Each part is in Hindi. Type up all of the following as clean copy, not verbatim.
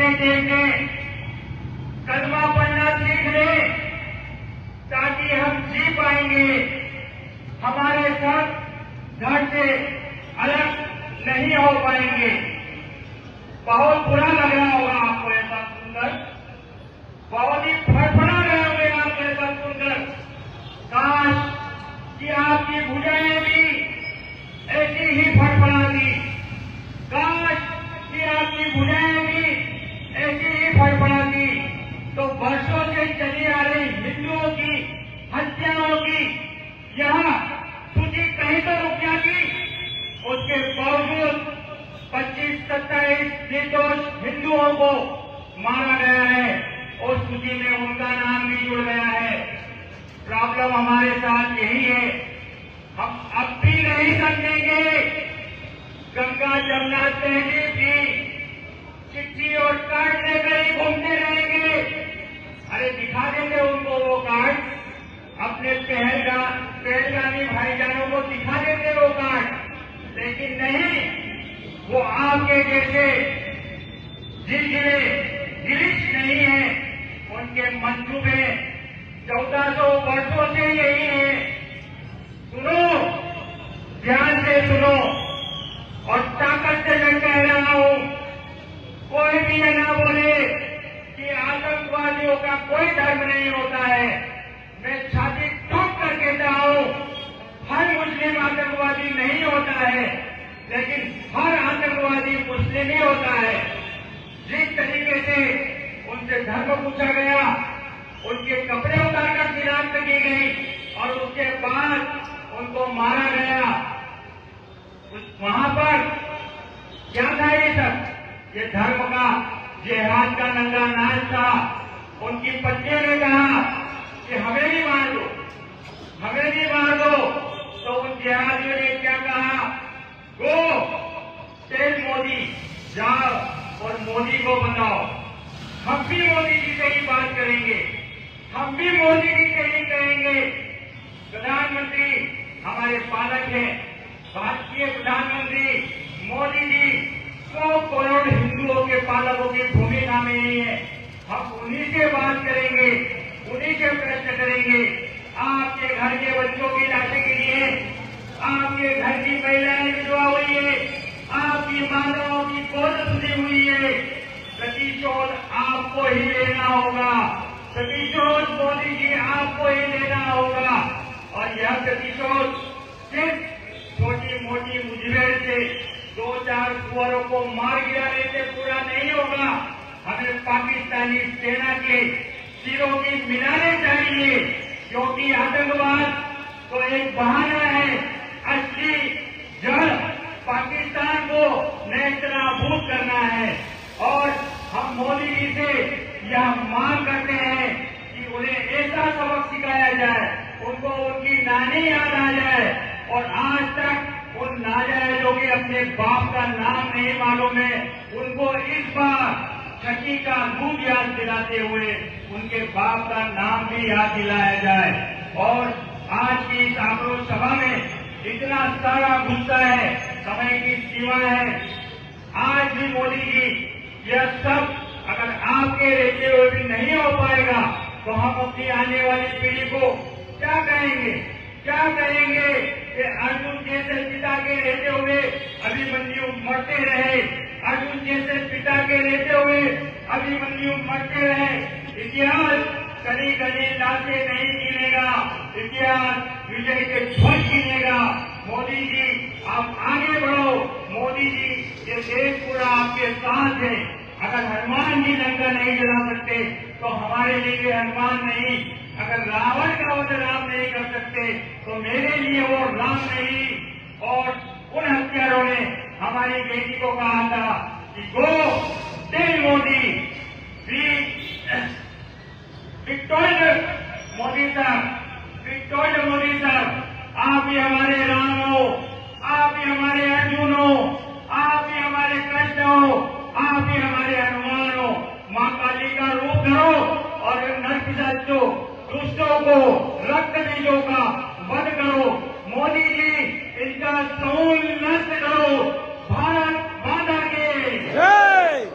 घुटने टेक दें, कलमा पढ़ना सीख लें, ताकि हम जी पाएंगे। हमारे सब घर से अलग नहीं हो पाएंगे। बहुत बुरा लग रहा होगा आपको ऐसा सुनकर, बहुत ही फड़फड़ा रहे होंगे आप ऐसा सुनकर। काश कि आपकी भुजाएं भी ऐसी ही फड़फड़ाती, काश कि आपकी भुजाएं भी ऐसी ही फड़फड़ाती, तो वर्षों से चली आ रही हिंदुओं की हत्याओं की यहाँ सूची कहीं तो रुक जाती। उसके बावजूद 25-27 निर्दोष हिंदुओं को मारा गया है, उस सूची में उनका नाम भी जुड़ गया है। प्रॉब्लम हमारे साथ यही है, हम अब भी नहीं समझेंगे। गंगा जमुना तहजीब की चिट्ठी और कार्ड लेकर ही घूमते रहेंगे। अरे दिखा देंगे उनको वो कार्ड, अपने पहलगामी भाईजानों को दिखा देंगे वो कार्ड, लेकिन नहीं, वो आपके जैसे गिलिश नहीं है। उनके मंसूबे 1400 वर्षों से यही है। सुनो, ध्यान से सुनो, और ताकत से मैं कह रहा हूं, कोई भी ये ना बोले कि आतंकवादियों का कोई धर्म नहीं होता है। मैं छाती ठोक कर कहता हूं, हर मुस्लिम आतंकवादी नहीं होता है, लेकिन हर आतंकवादी मुस्लिम ही होता है। जिस तरीके से उनसे धर्म पूछा गया, उनके कपड़े उतारकर शिनाख्त की गई और उसके बाद उनको मारा गया, वहां पर क्या था ये सब? ये धर्म का, जिहाद का नंगा नाच था। उनकी पत्नी ने कहा कि हमें भी मार दो, हमें भी मार दो, तो उन जिहादियों ने क्या कहा? गो टेल मोदी, जाओ और मोदी को बताओ। हम भी मोदी जी से ही बात करेंगे, हम भी मोदी जी से ही कहेंगे। प्रधानमंत्री हमारे पालक हैं, भारतीय प्रधानमंत्री मोदी जी 100 करोड़ हिंदुओं के पालकों की भूमिका में ही है। हम उन्हीं से बात करेंगे, उन्हीं से प्रश्न करेंगे। आपके घर के बच्चों की लाशें गिरी है, आपके घर की महिलाएं विधवा हुई है, आपकी माताओं की गोद सुनी हुई है। प्रतिशोध आपको ही लेना होगा, प्रतिशोध मोदी जी आपको ही लेना होगा। और यह प्रतिशोध सिर्फ छोटी मोटी मुठभेड़ से 2-4 सुअरों को मार गिराने से पूरा नहीं होगा। हमें पाकिस्तानी सेना के सिरों की मिलाने चाहिए, क्योंकि आतंकवाद तो एक बहाना है। असली जड़ पाकिस्तान को नेस्तनाबूद करना है। और हम मोदी जी से यह मांग करते हैं कि उन्हें ऐसा सबक सिखाया जाए, उनको उनकी नानी याद आ जाए, और आज तक उन नाजायजों के अपने बाप का नाम नहीं मालूम है, उनको इस बार छठी का दूध याद दिलाते हुए उनके बाप का नाम भी याद दिलाया जाए। और आज की इस आक्रोश सभा में इतना सारा गुस्सा है, समय की सीमा है। आज भी मोदी जी, यह सब अगर आपके रहते हुए भी नहीं हो पाएगा, तो हम अपनी आने वाली पीढ़ी को क्या कहेंगे? क्या कहेंगे कि अर्जुन जैसे पिता के रहते हुए अभिमन्यु मरते रहे, अर्जुन जैसे पिता के रहते हुए अभिमन्यु मरते रहे। इतिहास कली कली लाशें नहीं गिनेगा, इतिहास विजय के ध्वज गिनेगा। मोदी जी आप आगे बढ़ो, मोदी जी ये देश पूरा आपके साथ है। अगर हनुमान जी लंका नहीं जला सकते तो हमारे लिए हनुमान नहीं, अगर रावण का वध राम नहीं कर सकते तो मेरे लिए वो राम नहीं। और उन हत्यारों ने हमारी बेटी को कहा था कि गो टेल मोदी, विक्टोरियल मोदी साहब, विक्टोरियल मोदी साहब, आप ही हमारे राम हो, आप ही हमारे अर्जुन हो, आप ही हमारे कृष्ण हो, आप ही हमारे हनुमान हो। मां काली का रूप धरो और नरपिशाचों, दुष्टों को, रक्त बीजों का वध करो। मोदी जी इनका समूल नष्ट करो। भारत माता की जय।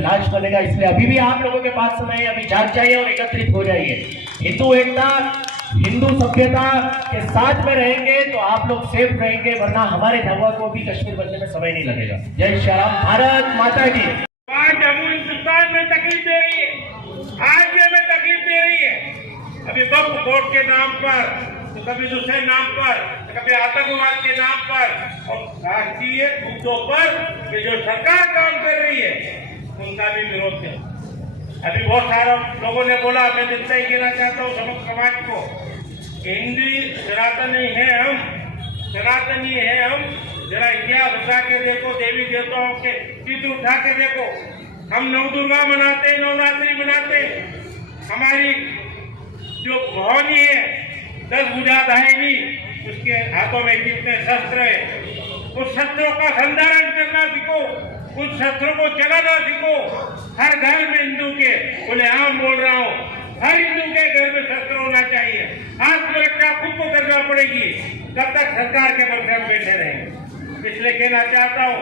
लाश बनेगा। इसलिए अभी भी आप लोगों के पास समय है, अभी जाग जाइए और एकत्रित हो जाइए। हिंदू एकता, हिंदू सभ्यता के साथ में रहेंगे तो आप लोग सेफ रहेंगे, वरना हमारे धर्म को भी कश्मीर बनने में समय नहीं लगेगा। जय श्री राम, भारत माता की। आज जम्मू हिंदुस्तान में तकलीफ दे रही है, आज भी हमें तकलीफ दे रही है। अभी वक्फ बोर्ड के नाम पर, तो कभी दूसरे नाम पर, तो कभी आतंकवाद के नाम पर, और राष्ट्रीय मुद्दों पर ये जो सरकार काम कर रही है उनका भी विरोध है। अभी बहुत सारे लोगों ने बोला, मैं जितना ही कहना चाहता हूँ समस्त समाज को, हिंदू सनातनी है हम, सनातनी है हम। जरा इतिहास उठा के देखो, देवी देवताओं के चित्र उठा के देखो। हम नवदुर्गा मनाते, नवरात्रि मनाते। हमारी जो भवानी है 10 भुजाधारिणी, उसके हाथों में कितने शस्त्र है। उस शस्त्रों का संधारण करना सीखो, उस शस्त्रों को चलाना सीखो। हर घर में हिंदू के, खुलेआम बोल रहा हूँ, हर हिंदू के घर में शस्त्र होना चाहिए। आत्मरक्षा खुद को करना पड़ेगी। कब तक सरकार के बल पर बैठे रहेंगे? इसलिए कहना चाहता हूँ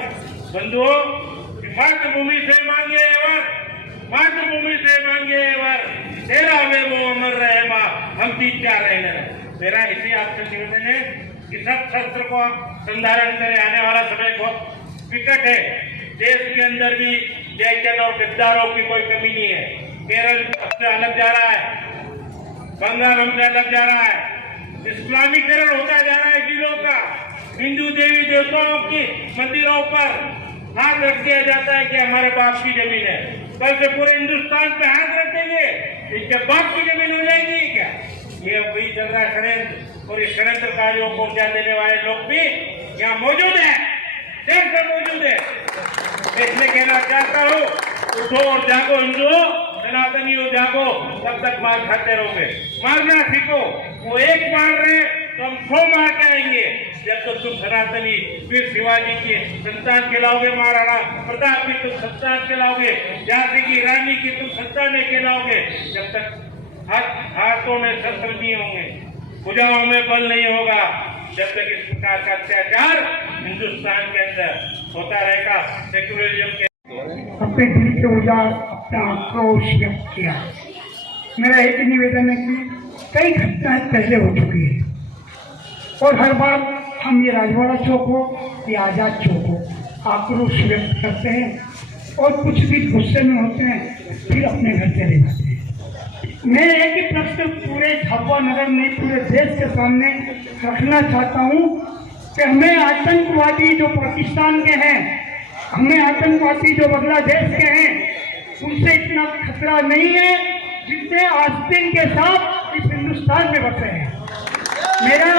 बंधुओं, मातृभूमि से मांगे वर, मातृभूमि से मांगे वर, तेरा वे वो अमर रहे माँ, हम 3-4 रहने रहे। मेरा इसी आपसे निवेदन है कि सब शस्त्र को आप संधारण करें। आने वाला समय बहुत विकट है। देश के अंदर भी जयचंद और गद्दारों की कोई कमी नहीं है। केरल हमसे अलग जा रहा है, बंगाल हमसे अलग जा रहा है, इस्लामीकरण होता जा रहा है जिलों का। हिंदू देवी देवताओं की मंदिरों पर हाथ रख दिया जाता है कि हमारे बाप की जमीन है। कल से पूरे हिंदुस्तान पे हाथ रखेंगे, इसके बाप की जमीन हो जाएगी क्या? ये वही चल रहा है षड्यंत्र, और इस षड्यंत्रकारियों को क्या देने वाले लोग भी यहाँ मौजूद है, देश में मौजूद है। इसलिए कहना चाहता हूँ, उठो और जागो हिंदुओं, सनातनियों जागो। तब तक मार खाते रहोगे। मारना सीखो। वो एक मार रहे तो हम 100 मार के आएंगे। जब तक तुम सनातनी वीर शिवाजी के संतान कहलाओगे, महाराणा प्रताप की तुम संतान कहलाओगे, झांसी की रानी की तुम संतान कहलाओगे, जब तक हाथों में शस्त्र नहीं होंगे, भुजाओं में बल नहीं होगा, जब तक इस प्रकार का अत्याचार हिंदुस्तान के अंदर होता रहेगा। सेक्युलरिज्म के अपने दिल के उजाड़, अपना आक्रोश व्यक्त किया। मेरा एक निवेदन है कि कई घटनाएं पहले हो चुकी है और हर बार हम ये राजवाड़ा चौक हो या आजाद चौक हो आक्रोश व्यक्त करते हैं और कुछ भी गुस्से में होते हैं, फिर अपने घर चले जाते हैं। मैं एक ही प्रश्न पूरे झाबुआ नगर में, पूरे देश के सामने रखना चाहता हूँ कि हमें आतंकवादी जो पाकिस्तान के हैं, हमें आतंकवादी जो बांग्लादेश के हैं, उनसे इतना खतरा नहीं है जितने आस्तीन के साथ इस हिंदुस्तान में बसे हैं। मेरा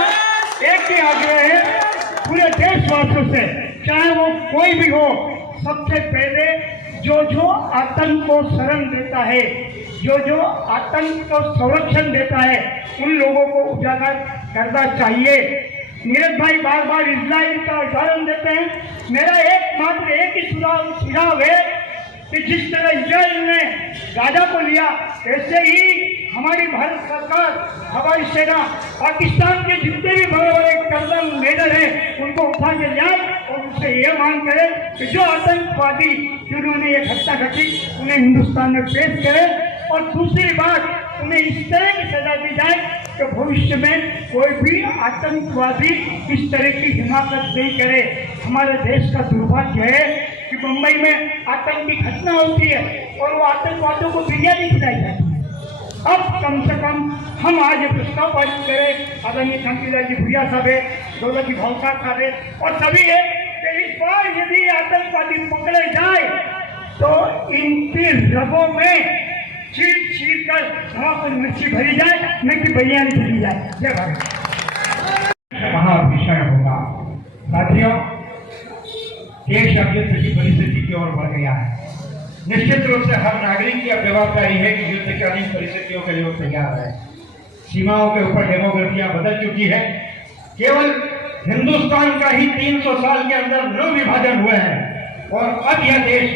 एक ही आग्रह है पूरे देशवासियों से, चाहे वो कोई भी हो, सबसे पहले जो आतंक को शरण देता है, जो आतंक को संरक्षण देता है, उन लोगों को उजागर करना चाहिए। नीरज भाई बार बार इजराइल का उदाहरण देते हैं। मेरा एकमात्र एक ही सुझाव है कि जिस तरह इजराइल ने गाजा को लिया, ऐसे ही हमारी भारत सरकार, हवाई सेना, पाकिस्तान के जितने भी बड़े बड़े कर्नल लीडर हैं, उनको उठा के जाए और उनसे ये मांग करे कि जो आतंकवादी जिन्होंने ये घटना घटी, उन्हें हिंदुस्तान में पेश करे। और दूसरी बात, उन्हें इस तरह की सजा दी जाए कि भविष्य में कोई भी आतंकवादी इस तरह की हिमाकत नहीं करे। हमारे देश का दुर्भाग्य है कि मुंबई में आतंकी घटना होती है और वो आतंकवादियों को बिरयानी खिलाई जाती है। अब कम से कम हम आज ये प्रस्ताव पारित करें, आदरणीय शांतिलाल जी भुइया साहब है, दौलत जी भावसार साहब है और सभी है कि इस बार यदि आतंकवादी पकड़े जाए तो इनकी रगों में चीर कर नमक और मिर्ची भरी जाए, न कि बिरयानी भरी जाए। जय भारत। महाविषय होगा। साथियों, देश अब युद्ध की परिस्थिति की ओर बढ़ गया है। निश्चित रूप से हर नागरिक की अब जवाबदारी है कि युद्धकालीन परिस्थितियों के लिए तैयार है। सीमाओं के ऊपर डेमोग्राफियां बदल चुकी है। केवल हिंदुस्तान का ही 300 साल के अंदर 9 विभाजन हुए हैं और अब यह देश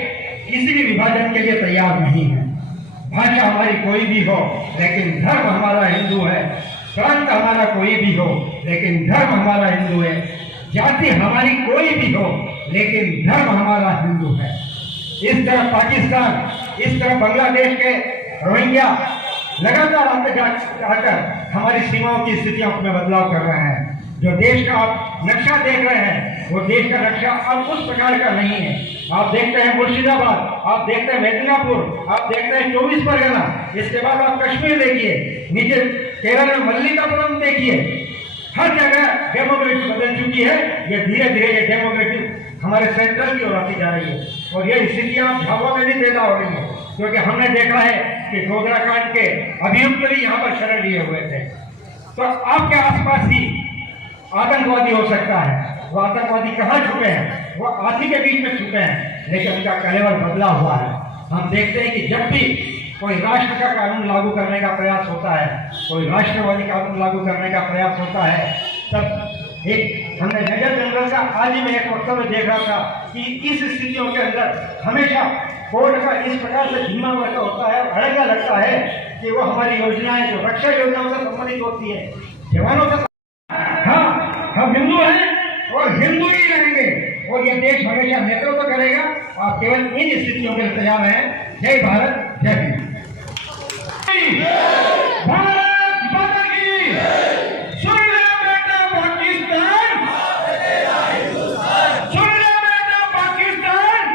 किसी भी विभाजन के लिए तैयार नहीं है। भाषा हमारी कोई भी हो, लेकिन धर्म हमारा हिंदू है। प्रांत हमारा कोई भी हो, लेकिन धर्म हमारा हिंदू है। जाति हमारी कोई भी हो, लेकिन धर्म हमारा हिंदू है। इस तरफ पाकिस्तान, इस तरफ बांग्लादेश के रोहिंग्या लगातार आते जाकर हमारी सीमाओं की स्थितियों में बदलाव कर रहे हैं। जो देश का आप नक्शा देख रहे हैं वो देश का नक्शा अब उस प्रकार का नहीं है। आप देखते हैं मुर्शिदाबाद, आप देखते हैं मेदिनीपुर, आप देखते हैं 24 परगना, इसके बाद आप कश्मीर देखिए, नीचे केरल में मल्लिकापुरम देखिए, हर जगह डेमोग्राफी बदल चुकी है। ये धीरे धीरे ये डेमोग्राफी हमारे सेंट्रल की ओर आती जा रही है और ये स्थितियां झाबुआ में भी पैदा हो रही है, क्योंकि हमने देखा है कि गोधरा कांड के अभियुक्त भी यहाँ पर शरण लिए हुए थे। तो आपके आसपास ही आतंकवादी हो सकता है, वो आतंकवादी कहाँ छुपे हैं? वो आप ही के बीच में छुपे हैं, लेकिन उनका कलेवर बदला हुआ है। हम देखते हैं कि जब भी कोई राष्ट्र का कानून लागू करने का प्रयास होता है, कोई राष्ट्रवादी कानून लागू करने का प्रयास होता है, तब एक हमने मेजर जनरल का आज ही में एक वक्तव्य देख रहा था कि इस स्थितियों के अंदर हमेशा कोर्ट का इस प्रकार से धीमा वर्ग होता है, अड़ंगा लगता है कि वो हमारी योजनाएं जो रक्षा योजनाओं से संबंधित होती है, जवानों से, हाँ हम हिंदू हैं और हिंदू ही रहेंगे और ये देश हमेशा नेतृत्व करेगा। आप केवल इन स्थितियों के लिए तैयार हैं। जय भारत, जय हिंद। भारत माता की, सुन ले बेटा पाकिस्तान, सुन ले बेटा पाकिस्तान,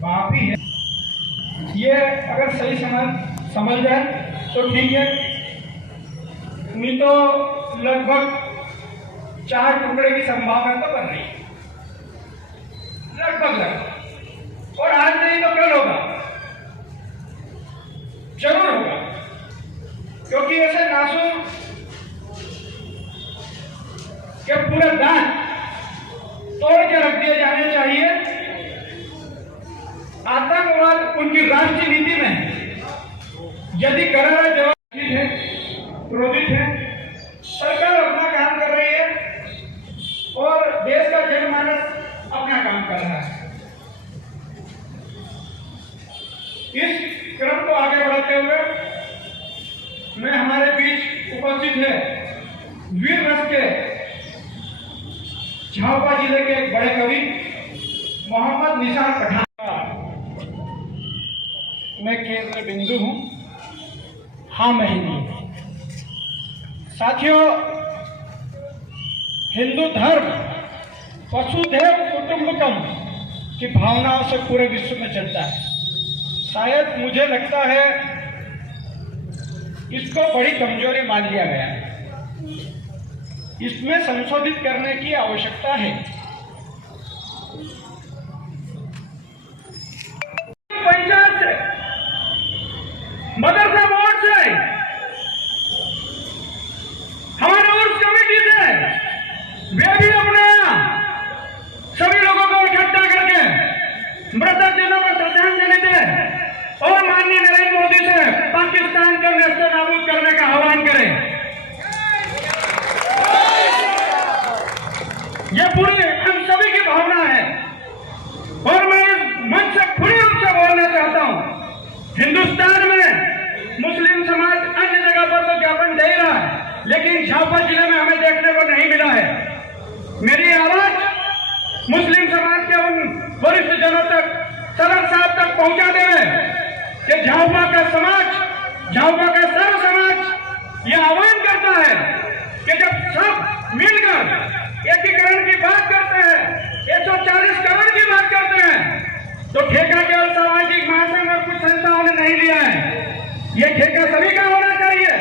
बापी है। ये अगर सही समझ जाए तो ठीक है, नहीं तो लगभग 4 टुकड़े की संभावना तो बन रही है, लगभग। और आज नहीं तो कल होगा, जरूर होगा, क्योंकि ऐसे नासूर के पूरे दांत तोड़ के रख दिए जाने चाहिए। आतंकवाद उनकी राष्ट्रीय नीति में है। यदि करारा जवाब है, क्रोधित है, सरकार अपना काम कर रही है और देश का जनमानस अपना काम कर रहा है। इस क्रम को आगे बढ़ाते हुए मैं हमारे बीच उपस्थित है वीर रस के झाबुआ जिले के एक बड़े कवि मोहम्मद निसार पठान का मैं केंद्र बिंदु हूं। हाँ, मैं हिंदू हूं। साथियों, हिंदू धर्म वसुधैव कुटुंबकम की भावनाओं से पूरे विश्व में चलता है। शायद मुझे लगता है इसको बड़ी कमजोरी मान लिया गया है। इसमें संशोधित करने की आवश्यकता है। पंचायत से, मदरसा बोर्ड से, हमारे उर्स कमेटी से, वे भी अपने सभी लोगों को इकट्ठा करके मृतक दिनों को श्रद्धांजलि दें और माननीय नरेंद्र मोदी से पाकिस्तान को नेस्त नाबूद करने का आह्वान करें। यह पूरी हम सभी की भावना है और मैं इस मंच से खुले रूप से बोलना चाहता हूं। हिंदुस्तान में मुस्लिम समाज अन्य जगह पर तो ज्ञापन दे रहा है, लेकिन झाबुआ जिले में हमें देखने को नहीं मिला है। मेरी आवाज मुस्लिम समाज के उन वरिष्ठ जनों तक, सदर साहब तक पहुंचा देवे कि झाबुआ का समाज, झाबुआ का सर्व समाज यह आह्वान करता है कि जब सब मिलकर एकीकरण की बात करते हैं, 140 करोड़ की बात करते हैं, तो ठेका केवल सामाजिक महासंघ और कुछ संस्थाओं ने नहीं लिया है। यह ठेका सभी का होना चाहिए।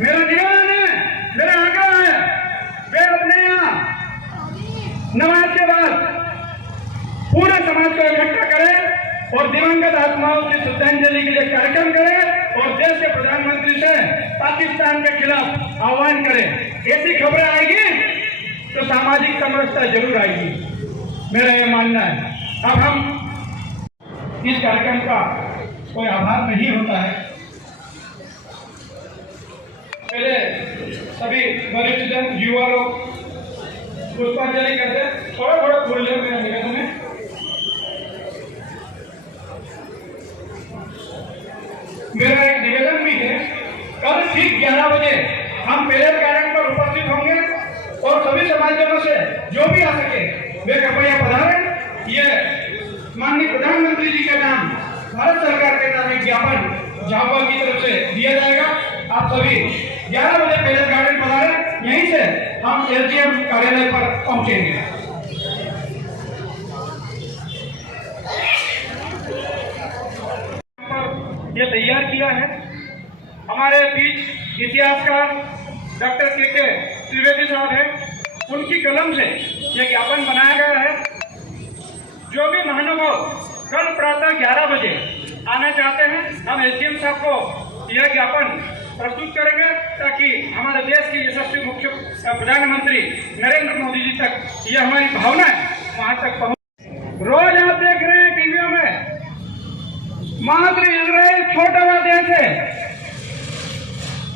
मेरा निवेदन है, मेरा आग्रह है, वे अपने यहाँ नमाज के बाद पूरे समाज को इकट्ठा करें और दिवंगत आत्माओं की श्रद्धांजलि के लिए कार्यक्रम करें और देश के प्रधानमंत्री से पाकिस्तान के खिलाफ आह्वान करें। ऐसी खबरें आएगी तो सामाजिक समरसता जरूर आएगी, मेरा यह मानना है। अब हम इस कार्यक्रम का कोई आभार नहीं होता है। पहले सभी वरिष्ठ जन, युवा लोग पुष्पांजलि करते हैं। थोड़ा थोड़ा फूल ले, मेरा निवेदन है। मेरा एक निवेदन भी है, कल ठीक 11 बजे हम पहले कार्यक्रम पर उपस्थित होंगे और सभी समाजजनों से जो भी आ सके वे कृपया पधारें ये माननीय प्रधानमंत्री जी के नाम भारत सरकार के नाम एक ज्ञापन झाबुआ की तरफ से दिया जाएगा। आप सभी 11 बजे पैलेस गार्डन पधारें, यहीं से हम एसडीएम कार्यालय पर पहुंचेंगे। ये तैयार किया है हमारे बीच इतिहासकार डॉक्टर के त्रिवेदी साहब है, उनकी कलम से ये ज्ञापन बनाया गया है। जो भी महानुभाव कल प्रातः 11 बजे आना चाहते हैं, हम एसडीएम साहब को यह ज्ञापन प्रस्तुत करेंगे ताकि हमारे देश के यशस्वी मुख्य प्रधानमंत्री नरेंद्र मोदी जी तक यह हमारी भावना है वहां तक पहुंच। रोज आप देख रहे हैं टीवियों में मात्र इजराइल छोटा हुआ देश है।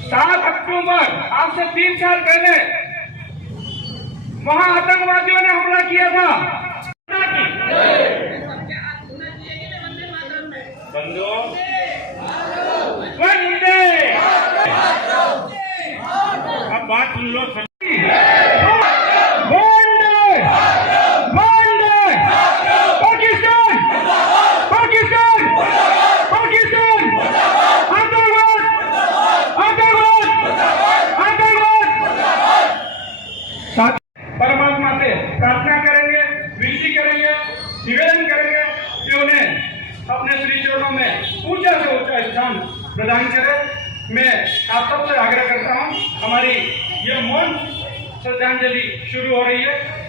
7 अक्टूबर आज से 3 साल पहले वहां आतंकवादियों ने हमला किया था। बंदो वंदे, अब बात सुन लो। परमात्मा से प्रार्थना करेंगे, विनती करेंगे, निवेदन करेंगे कि उन्हें अपने श्री चरणों में ऊंचा से ऊंचा स्थान प्रदान करें। मैं आप सबसे आग्रह करता हूं, हमारी यह मौन श्रद्धांजलि शुरू हो रही है।